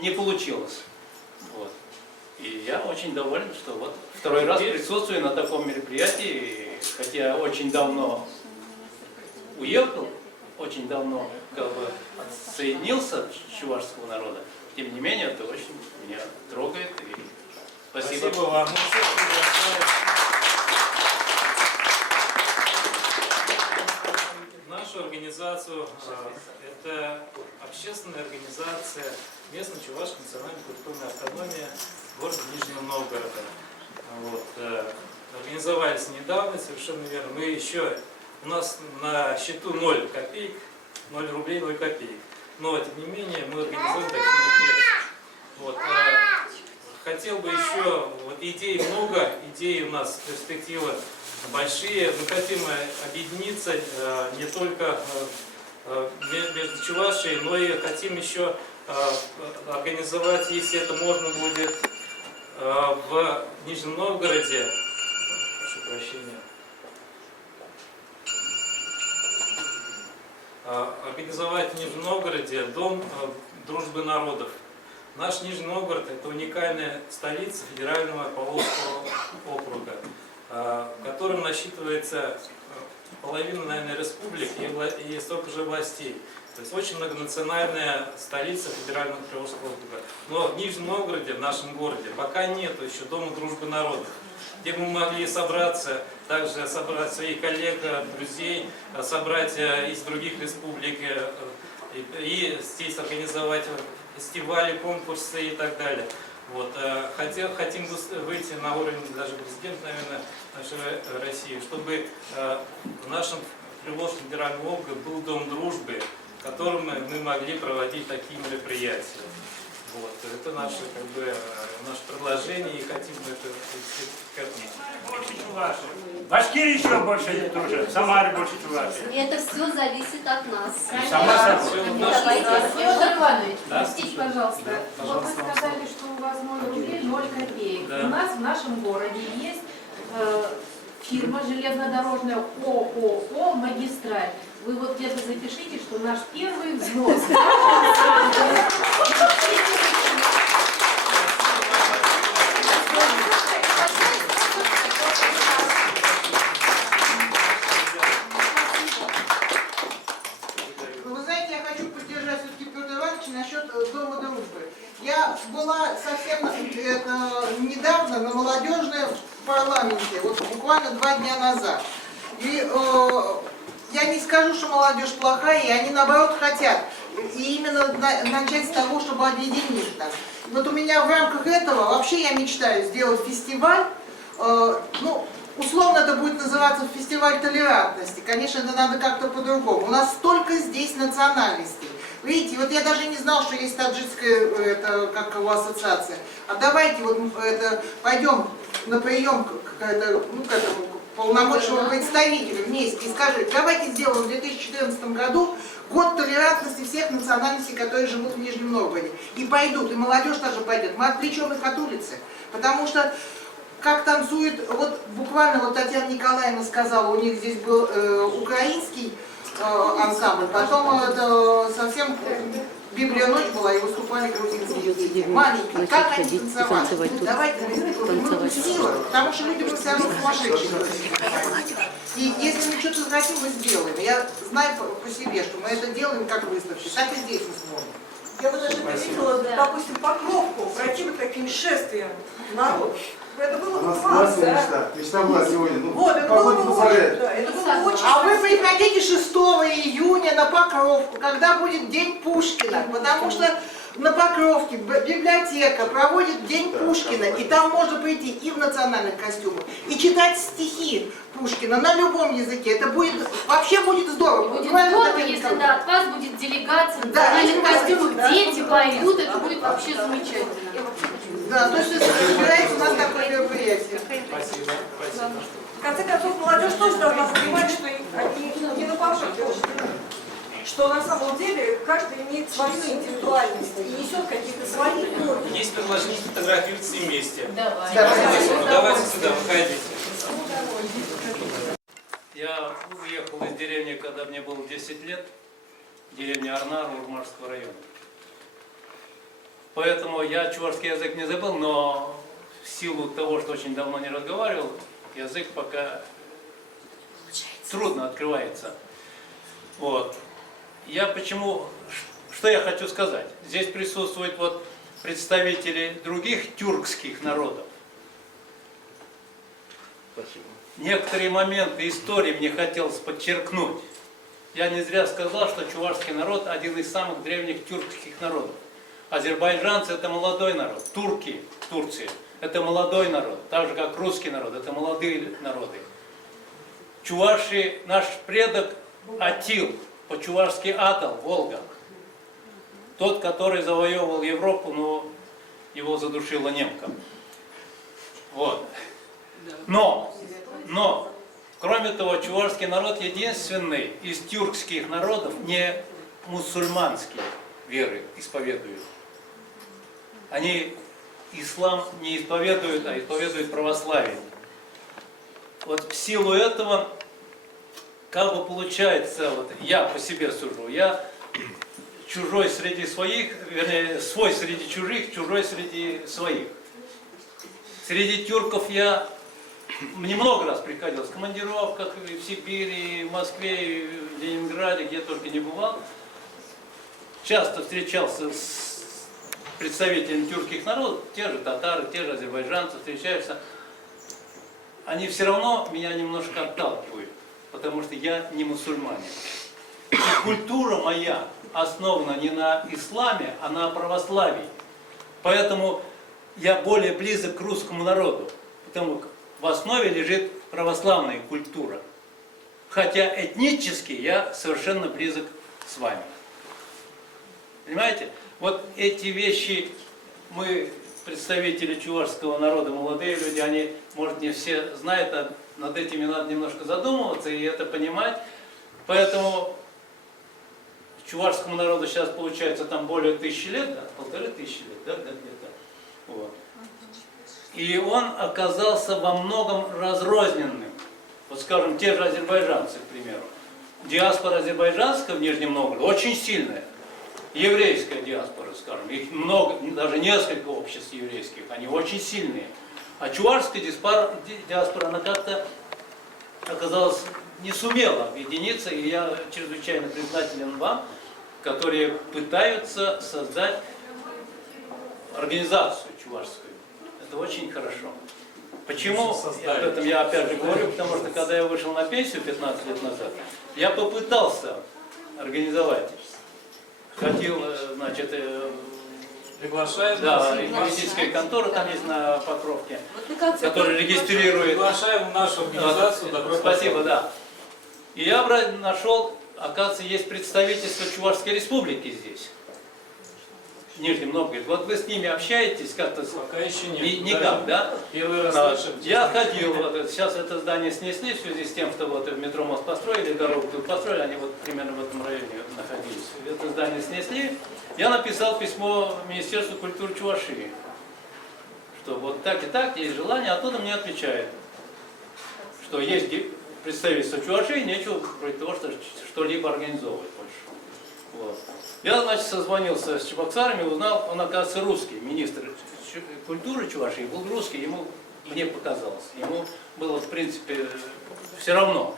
не получилось. Вот. И я очень доволен, что вот второй раз присутствую на таком мероприятии, хотя очень давно уехал, очень давно как бы отсоединился от чувашского народа. Тем не менее, это очень меня трогает. И спасибо. Спасибо вам. Нашу организацию, это общественная организация местной чувашской национальной культурной автономии города Нижнего Новгорода. Вот. Организовались недавно, совершенно верно. Мы еще, у нас на счету 0 копеек, 0 рублей, 0 копеек. Но, тем не менее, мы организуем такие мероприятия. Вот. Хотел бы еще, вот идей много, идеи у нас, перспективы большие. Мы хотим объединиться не только между Чувашией, но и хотим еще организовать, если это можно будет, в Нижнем Новгороде, прошу прощения, организовать в Нижнем Новгороде Дом дружбы народов. Наш Нижний Новгород – это уникальная столица федерального Поволжского округа, в котором насчитывается половина, наверное, республик и столько же властей. То есть очень многонациональная столица федерального Поволжского округа. Но в Нижнем Новгороде, в нашем городе, пока нет еще Дома дружбы народов, где мы могли собраться, также собрать своих коллег, друзей, собрать из других республик и здесь организовать фестивали, конкурсы и так далее. Вот. Хотим выйти на уровень даже президента, наверное, нашей России, чтобы в нашем Приволжском федеральном округе был Дом дружбы, в котором мы могли проводить такие мероприятия. Вот. Это наше предложение, и хотим это отметить. Больше чуваши. В Башкирии еще больше тоже, в Самаре больше чуваши. Это все зависит от нас. Федор Иванович, Да. простите, пожалуйста. Да, Вот вы пожалуйста. сказали, что у вас 0 рублей, 0 копеек. Да. У нас в нашем городе есть фирма железнодорожная ООО «Магистраль». Вы вот где-то запишите, что наш первый взнос. Вы знаете, я хочу поддержать все-таки Петра Ивановича насчет Дома дружбы. Я была совсем недавно на молодежном парламенте, вот буквально 2 дня назад. И я не скажу, что молодежь плохая, и они наоборот хотят. И именно начать с того, чтобы объединить нас. Вот у меня в рамках этого, вообще я мечтаю сделать фестиваль, ну, условно это будет называться фестиваль толерантности. Конечно, это надо как-то по-другому. У нас столько здесь национальностей. Видите, вот я даже не знал, что есть таджикская, это, как его ассоциация. А давайте вот это, пойдем на прием к этому полномочному представителю вместе и скажем, давайте сделаем в 2014 году год толерантности всех национальностей, которые живут в Нижнем Новгороде. И пойдут, и молодежь тоже пойдет. Мы отвлечем их от улицы. Потому что как танцует, вот буквально вот Татьяна Николаевна сказала, у них здесь был украинский ансамбль, потом это совсем Библия ночь была, и выступали грузинские дети. Маленькие, как они танцевали? Давайте сила, потому что люди мы все равно сумасшедшие. И если мы что-то захотим, мы сделаем. Я знаю по себе, что мы это делаем как выставки, так и здесь мы сможем. Я бы даже видела, допустим, Покровку пройти вот таким шествием народу. Это было бы классно. Мечта была сегодня. Ну, вот, это было бы очень, да, это было бы очень. А вы приходите 6 июня на Покровку, когда будет День Пушкина, потому что на Покровке библиотека проводит День Пушкина, и там можно прийти и в национальных костюмах, и читать стихи Пушкина на любом языке. Это будет, вообще будет здорово. Будет здорово, если да, от вас будет делегация в национальных костюмах, дети пойдут, это будет вообще замечательно. Да, то есть собирается у нас такое мероприятие. Спасибо. Спасибо. В конце концов, молодежь тоже должна понимать, что они не на пашете, что на самом деле каждый имеет свою индивидуальность и несет какие-то свои уроки. Есть предложение фотографироваться вместе. Давай. Давайте сюда, выходите. Я уехал из деревни, когда мне было 10 лет, деревня Арнар Урмарского района. Поэтому я чувашский язык не забыл, но в силу того, что очень давно не разговаривал, язык пока трудно открывается. Вот. Я почему, что я хочу сказать? Здесь присутствуют вот представители других тюркских народов. Спасибо. Некоторые моменты истории мне хотелось подчеркнуть. Я не зря сказал, что чувашский народ один из самых древних тюркских народов. Азербайджанцы – это молодой народ, турки, Турция – это молодой народ, так же как русский народ – это молодые народы. Чуваши, наш предок Атил, по-чувашски Атал, Волга, тот, который завоевывал Европу, но его задушила немка. Вот. Но, кроме того, чувашский народ единственный из тюркских народов не мусульманские веры исповедуют. Они ислам не исповедуют, а исповедуют православие. Вот в силу этого, как бы получается, вот я по себе сужу, я чужой среди своих, вернее, свой среди чужих, чужой среди своих. Среди тюрков мне много раз приходилось в командировках, и в Сибири, и в Москве, и в Ленинграде, где только не бывал. Часто встречался с представителями тюркских народов, те же татары, те же азербайджанцы встречаются. Они все равно меня немножко отталкивают, потому что я не мусульманин. И культура моя основана не на исламе, а на православии. Поэтому я более близок к русскому народу, потому что в основе лежит православная культура. Хотя этнически я совершенно близок с вами. Понимаете? Вот эти вещи мы, представители чувашского народа, молодые люди, они, может, не все знают, а над этими надо немножко задумываться и это понимать. Поэтому чувашскому народу сейчас получается там более 1000 лет, да? 1500 лет, да, где-то. Вот. И он оказался во многом разрозненным. Вот скажем, те же азербайджанцы, к примеру. Диаспора азербайджанская в Нижнем Новгороде очень сильная. Еврейская диаспора, скажем, их много, даже несколько обществ еврейских, они очень сильные. А чувашская диаспора, она как-то оказалась, не сумела объединиться, и я чрезвычайно признателен вам, которые пытаются создать организацию чувашскую. Это очень хорошо. Почему? Об этом я опять же говорю, потому что когда я вышел на пенсию 15 лет назад, я попытался организовать. Хотел, значит, Приглашаем. да, юридическая контора там есть на Покровке, которая регистрирует. Приглашаем в нашу организацию. Добро Спасибо, да. И я нашел, оказывается, есть представительство Чувашской Республики здесь, в Нижнем Новгороде. Вот вы с ними общаетесь как-то? Пока еще нет. Никак, да? Первый раз слышим. Я ходил, вот, сейчас это здание снесли в связи с тем, что вот в метро мост построили, дорогу тут построили, они вот примерно в этом районе находились. Это здание снесли. Я написал письмо Министерству культуры Чувашии, что вот так и так, есть желание, оттуда мне отвечают, что есть представительство Чувашии, нечего против того, что-либо организовывать больше. Вот. Я, значит, созвонился с Чебоксарами, узнал, он, оказывается, русский, министр культуры Чувашии был русский, мне показалось, ему было, в принципе, все равно.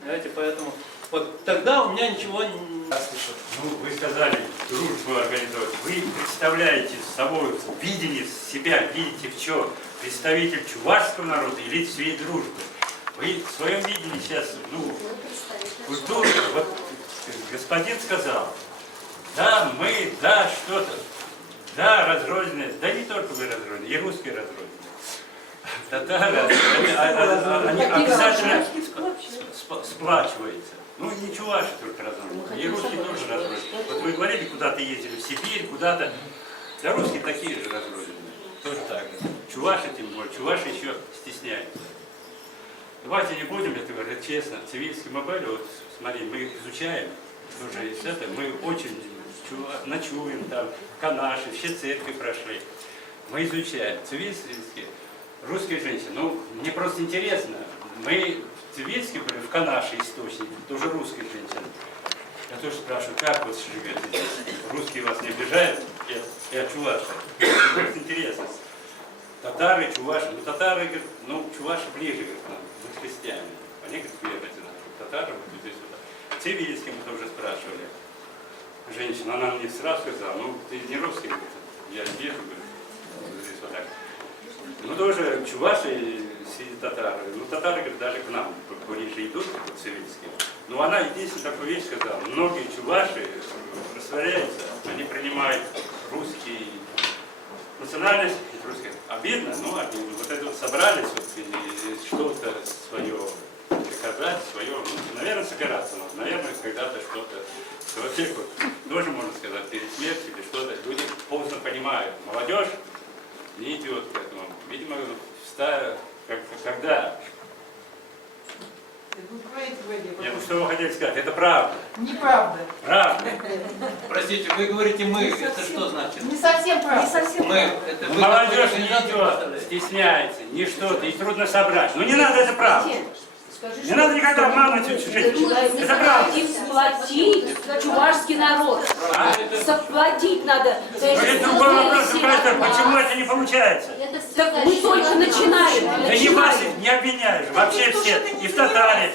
Понимаете, поэтому вот тогда у меня ничего не... Ну, вы сказали, дружбу организовать. Вы представляете собой видение себя, видите в чем? Представитель чувашского народа или всей дружбы. Вы в своем видении сейчас, культуру, вот господин сказал, да, мы, да, что-то, да, разрозненные, да не только вы разрозненные, и русские разрозненные. Татары, они обязательно сплачиваются. Ну, не чуваши только разрозненные, и русские тоже разрозненные. Вот вы говорили, куда-то ездили, в Сибирь, куда-то, да русские такие же разрозненные, тоже так же. Чуваши тем более, чуваши еще стесняются. Давайте не будем это говорить честно. Цивильский мы были, вот смотри, мы изучаем, тоже из этого, мы очень ночуем там, канаши, все церкви прошли. Мы изучаем цивильские, русские женщины. Мне просто интересно, мы в Цивильске были, в канаше источник, тоже русские женщины. Я тоже спрашиваю, как вы живете здесь? Русские вас не обижают? Я чуваша. Это интересно. Татары, чуваши. Ну, татары, говорят, ну, чуваши ближе, говорят, нам, мы христиане. Они, говорят, верят, татары, вот здесь вот. Все видели, с кем мы тоже спрашивали. Женщина, она мне сразу сказала, ну, ты не русский, говорит, я вижу, говорит, здесь вот так. Ну, тоже чуваши, татары. Ну, татары, говорят, даже к нам ближе идут, вот, цивильские. Но она единственная такую вещь сказала. Многие чуваши растворяются, они принимают русский национальность, русский. Обидно, но обидно. Вот это вот собрались, вот, и что-то свое доказать, свое, ну, наверное, согораться надо. Наверное, когда-то что-то. Человек вот, тоже можно сказать, перед смертью или что-то. Люди полностью понимают. Молодежь не идет к этому. Видимо, когда... Вы понимаете, Вадим? Я бы что вы хотели сказать? Это правда. Неправда. Правда. Простите, вы говорите «мы», это что значит? Не совсем правда. Не совсем Мы, правда. это вы Молодежь какую не организацию идет, представляете? стесняется, не что-то, и трудно собрать. Ну не надо, это правда. Не надо никогда обманывать чужих. Это правда. Сплотить чувашский народ. Сплотить надо. Но есть другой вопрос, почему это не получается? Это Так мы только начинаем. Да не вас не обвиняешь, вообще все, и в татаре,